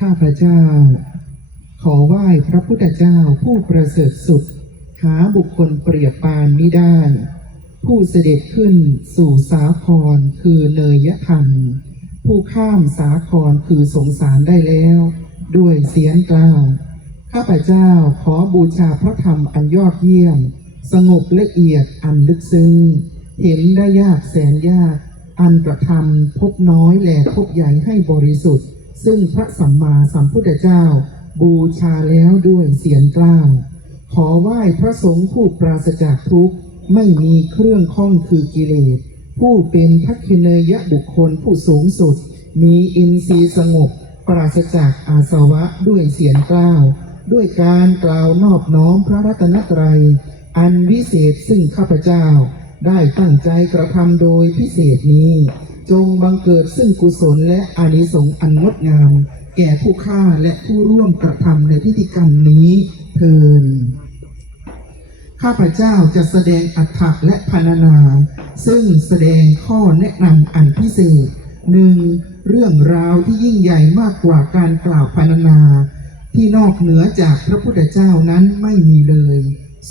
ข้าพเจ้า ขอไหว้พระพุทธเจ้าผู้ประเสริฐสุด หาบุคคลเปรียบปานไมิได้ ผู้เสด็จขึ้นสู่สาครคือเนยธรรม ผู้ข้ามสาครคือสงสารได้แล้ว ด้วยเสียงกล่าว ข้าพเจ้าขอบูชาพระธรรมอันยอดเยี่ยม สงบละเอียดอันลึกซึ้ง เห็นได้ยากแสนยาก อันกระทำพบน้อยแหลพบใหญ่ให้บริสุทธิ์ ซึ่งพระสัมมาสัมพุทธเจ้า บูชาแล้วด้วยเสียงกล้าว ขอไหว้พระสงฆ์ผู้ปราศจากทุกข์ ไม่มีเครื่องข้องคือกิเลส ผู้เป็นทักขิเนยบุคคลผู้สูงสุด มีอินทรีย์สงบ ปราศจากอาสวะด้วยเสียงกล้าว ด้วยการกล่าวนอบน้อมพระรัตนตรัย อันวิเศษซึ่งข้าพเจ้า ได้ตั้งใจกระทำโดยพิเศษนี้ จงบังเกิดซึ่งกุศลและอานิสงส์อันงดงาม แก่ผู้ฆ่าและผู้ร่วมกระทำในพิธีกรรมนี้เทินข้าพเจ้าจะแสดงอัฏฐะและพรรณนา ซึ่งแสดงข้อแนะนำอันพิเศษหนึ่งเรื่องราวที่ยิ่งใหญ่มากกว่าการกล่าวพรรณนา ที่นอกเหนือจากพระพุทธเจ้านั้นไม่มีเลย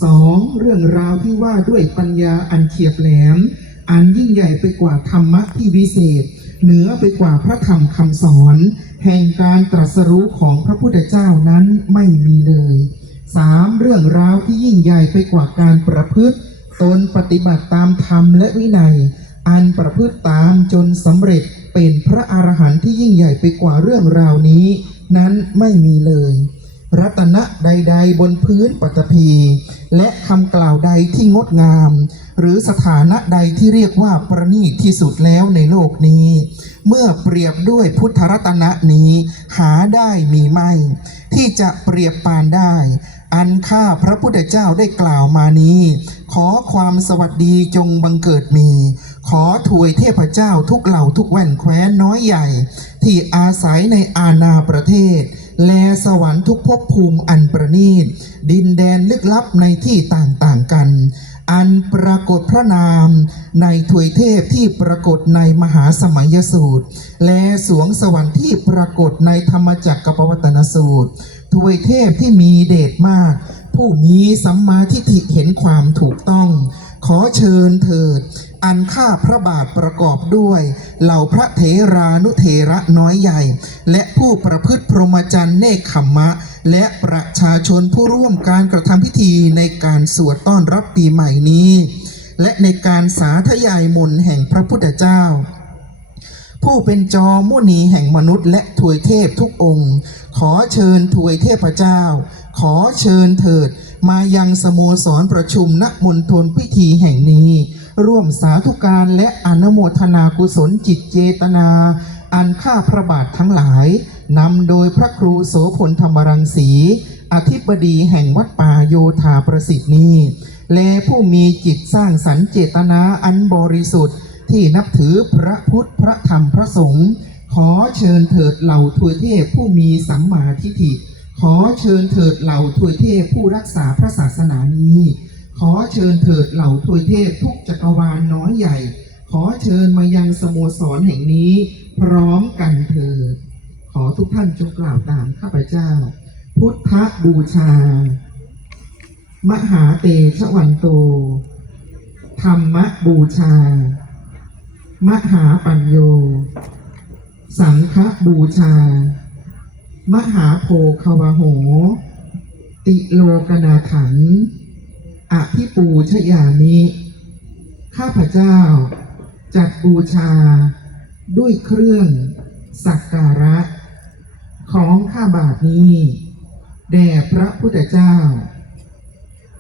สองเรื่องราวที่ว่าด้วยปัญญาอันเฉียบแหลม อันยิ่งใหญ่ไปกว่าธรรมะที่วิเศษ เหนือไปกว่าพระธรรมคำสอน แห่งการตรัสรู้ของพระพุทธเจ้านั้นไม่มีเลยสามเรื่องราวที่ยิ่งใหญ่ไปกว่าการประพฤติตนปฏิบัติตามธรรมและวินัย อันประพฤติตามจนสำเร็จเป็นพระอรหันต์ที่ยิ่งใหญ่ไปกว่าเรื่องราวนี้ นั้นไม่มีเลย รัตนะใด ๆ บนพื้นปฐพีและคำกล่าวใดที่งดงาม หรือสถานะใดที่เรียกว่าประณีตที่สุดแล้วในโลกนี้ เมื่อเปรียบด้วยพุทธรัตนะนี้ หาได้มีไม่ ที่จะเปรียบปานได้ อันข้าพระพุทธเจ้าได้กล่าวมานี้ ขอความสวัสดีจงบังเกิดมี ขอถวยเทพเจ้าทุกเหล่าทุกแว่นแคว้นน้อยใหญ่ ที่อาศัยในอาณาประเทศแลสวรรค์ทุกภพภูมิอันประณีต ดินแดนลึกลับในที่ต่างๆกัน อันปรากฏพระนามในถวยเทพที่ปรากฏในมหาสมัยสูตร และสวงสวรรค์ที่ปรากฏในธรรมจักรกปวัตนสูตรถวยเทพที่มีเดชมาก ผู้มีสัมมาทิฏฐิเห็นความถูกต้อง ขอเชิญเถิด อันข้าพระบาทประกอบด้วย เหล่าพระเถรานุเถระน้อยใหญ่ และผู้ประพฤติพรหมจรรย์เนคขมมะ และประชาชนผู้ร่วมการกระทำพิธีในการสวดต้อนรับปีใหม่นี้ และในการสาธยายมนแห่งพระพุทธเจ้าผู้เป็นจอมุนีแห่งมนุษย์และถวยเทพทุกองค์ ขอเชิญถวยเทพเจ้า ขอเชิญเถิด มายังสโมสรประชุมณมณฑลพิธีแห่งนี้ ร่วมสาธุการและอนุโมทนากุศลจิตเจตนา อันข้าพระบาททั้งหลายนำโดยพระครูโสพลธรรมรังสี อธิบดีแห่งวัดป่าโยธาประสิทธิ์นี้ และผู้มีจิตสร้างสรรค์เจตนาอันบริสุทธิ์ ที่นับถือพระพุทธพระธรรมพระสงฆ์ขอเชิญเถิดเหล่าทวยเทพผู้มีสัมมาทิฏฐิ ขอเชิญเถิดเหล่าทวยเทพผู้รักษาพระศาสนานี้ ขอเชิญเถิดเหล่าทวยเทพทุกจักรวาลน้อยใหญ่ ขอเชิญมายังสโมสรแห่งนี้ พร้อมกันเถิด ขอทุกท่านจงกล่าวตามข้าพเจ้า พุทธบูชา มหาเตชะวันโต ธรรมบูชา มหาปัญโย สังฆบูชา มหาโพคาวโห ติโลกนาถังอภิปูชยามิข้าพเจ้า จัดบูชา ด้วยเครื่องสักการะ ของข้าบาทนี้ แด่พระพุทธเจ้า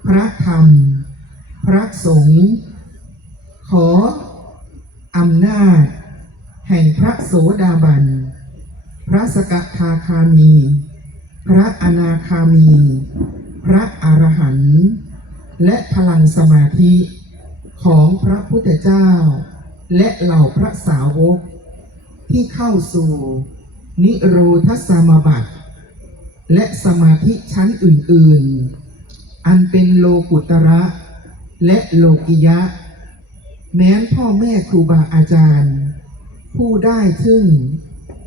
พระธรรม พระสงฆ์ขออำนาจ แห่งพระโสดาบัน พระสกทาคามี พระอนาคามี พระอรหันต์และพลังสมาธิของพระพุทธเจ้า และเหล่าพระสาวก ที่เข้าสู่ นิโรธสมาบัติ และสมาธิชั้นอื่น ๆ อันเป็นโลกุตระ และโลกิยะ แม้นพ่อแม่ครูบาอาจารย์ ผู้ได้ซึ่ง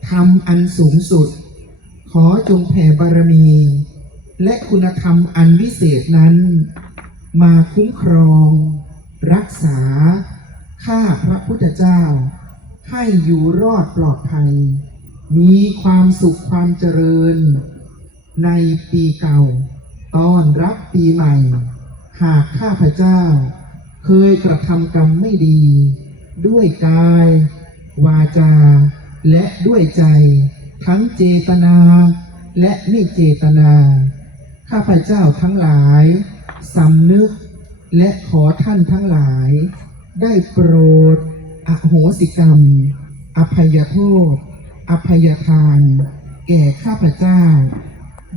ทำอันสูงสุดขขอจงแผ่บารมี และคุณธรรมอันวิเศษนั้น มาคุ้มครอง รักษา ข้าพระพุทธเจ้า ให้อยู่รอดปลอดภัย มีความสุขความเจริญ ในปีเก่า ต้อนรับปีใหม่ หากข้าพเจ้า เคยกระทำกรรมไม่ดี ด้วยกาย วาจา และด้วยใจ ทั้งเจตนา และไม่เจตนา ข้าพเจ้าทั้งหลายสำนึก และขอท่านทั้งหลาย ได้โปรด อโหสิกรรม อภัยโทษ อภัยทาน แก่ข้าพเจ้า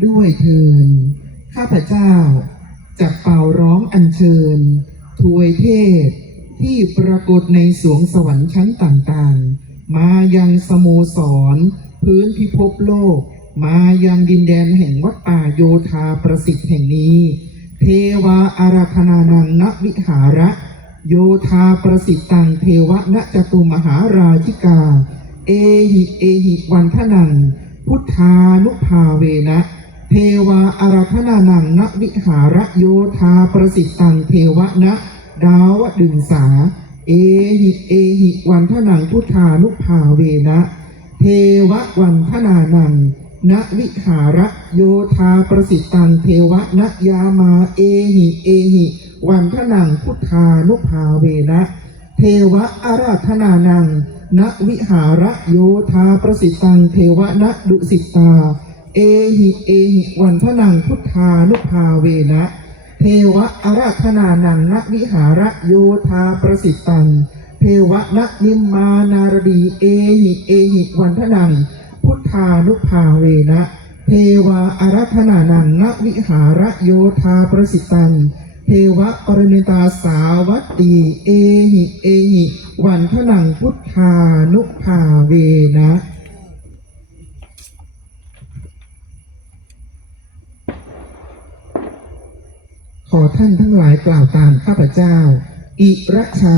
ด้วยเทินข้าพเจ้าจะเป่าร้องอัญเชิญ ทวยเทศ ที่ปรากฏในสวงสวรรค์ชั้นต่างๆ มายังสโมสร พื้นพิภพโลก มายังดินแดนแห่งวัดป่าโยธาประสิทธิ์แห่งนี้ เทวาอาราธนานังณวิหาระ โยธาประสิทธิ์ตังเทวะณจตุมหาราชิกา เอหิเอหิวันทนัง พุทธานุภาเวนะเทวาอาราธนานังณวิหาระโยธาประสิทธิ์ตังเทวะนะ ดาวดึงสา เอหิเอหิวันทนังพุทธานุภาเวนะ เทวะวันทนานังณวิหาระโยธาประสิทธังเทวะนยามาเอหิเอหิวันทนังพุทธานุภาเวนะ เทวะอาราธนานังณวิหาระโยธาประสิทธังเทวะนดุสิตา เอหิเอหิวันทนังพุทธานุภาเวนะ เทวะอาราธนานังณวิหาระโยธาประสิทธัง เทวะนนิมมานารดีเอหิเอหิวันทนัง พุทธานุภาเวนะเทวาอารัธนานังณวิหารโยธาประสิทตัง เทวะปรมิตาสาวัตตีเอหิ เอหิ วันทนังพุทธานุภาเวนะ ข อท่านทั้งหลายกล่าวตามข้าพเจ้า อิรชา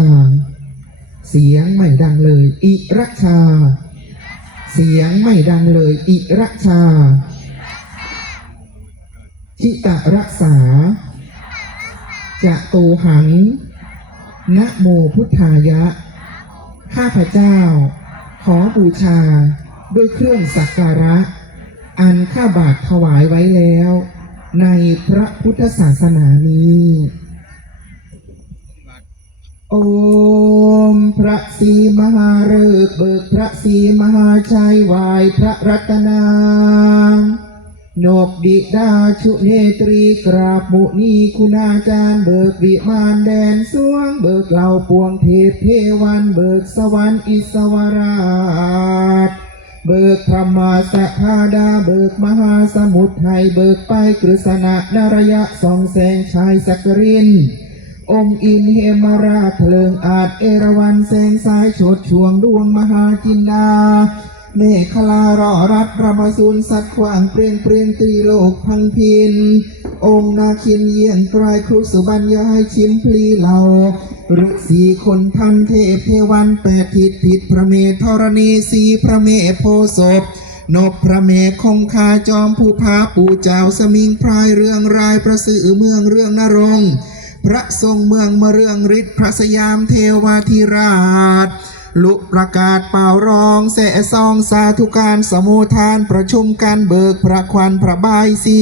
เสียงไม่ดังเลย อิรชา เสียงไม่ดังเลย อิรชาทิตะรักษา จะโตหัง นะโมพุทธายะ ข้าพเจ้า ขอบูชาด้วยเครื่องสักการะ อันข้าบาทถวายไว้แล้ว ในพระพุทธศาสนานี้ โอมพระศรีมหาฤกษ์เบิกพระศรีมหาชัยวายพระรัตนานกดิดาชุเนตรีกราบมุนีคุณาจารย์เบิกวิมานแดนสวง เบิกเหล่าปวงเทพเทวัน เบิกสวรรค์อิสวราช เบิกธรรมาสคาดาเบิกมหาสมุทรไทยเบิกไปกฤษณะนารยะสองแสงชายสักกรินองค์อินเฮมาราเพลิงอาจเอราวันแสงสายโฉดช่วงดวงมหาจินดา เมฆลารอรัตรมสูนสัตว์ขวางเปรียงเปรียงตรีโลกพังพิน องค์นาคินเยี่ยงกลายครุสุบัญญายชิมพลีเหล่าฤาษีคนทันเทพเทวันแปดทิศผิดพระเมธรณีสีพระเมโพศพนบพระเมฆคงคาจอมผู้พาปูเจ้าสมิงพรายเรื่องรายประสื่อเมืองเรื่องนรง พระทรงเมืองมะเรืองฤทธิ์พระสยามเทวาธิราช ลุประกาศเป่าร้องแสะซองสาธุการสมุทานประชุมการเบิกพระควันพระบายสี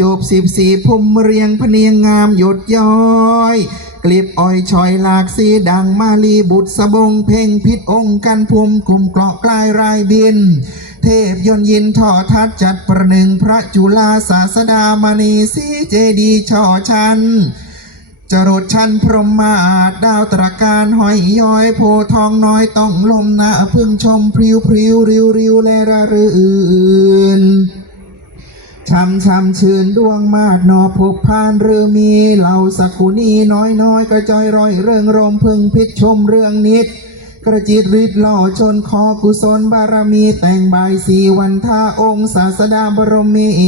จบสิบสี่พมเรียงพเนียงงามหยดย้อยกลีบอ้อยชอยหลากสีดังมาลีบุตรสบงเพ่งพิษองค์กันภูมิคุมเกราะกลายรายบิน เทพยนยินทอทัดจัดประหนึ่งพระจุลาศาสดามณีสีเจดีช่อชัน จรดชันพรหมาศดาวตรการหอยย้อยโพทองน้อยต้องลมหนาพึ่งชมพริ้วพริ้วริ้วริ้วและระรื่นช่ำช่ำชื่นดวงมาดนอพบพานเรือมีเหล่าสักขุนีน้อยน้อยกระจอยรอยเรื่องรมพึงพิชชมเรื่องนิด กระจิตริดหล่อชนคอกุศลบารมีแต่งบายสีวันท่าองค์ศาสดาบรมีเอ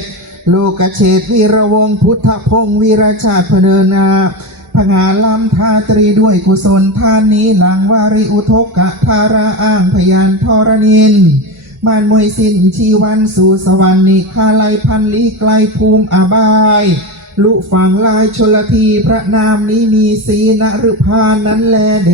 ต โลกเชษวีระวงศ์พุทธพงศ์วีรชาติพเนินาพงาลำทาตรีด้วยกุศลท่านนี้หลังวาริอุทกกะทาราอ้างพยานทรณินมานมวยสิ้นชีวันสู่สวรรค์นิคาไลพันลีไกลภูมิอาบาย ลุฝังลายชลทีพระนามนี้มีสีนฤพานั้นแลแด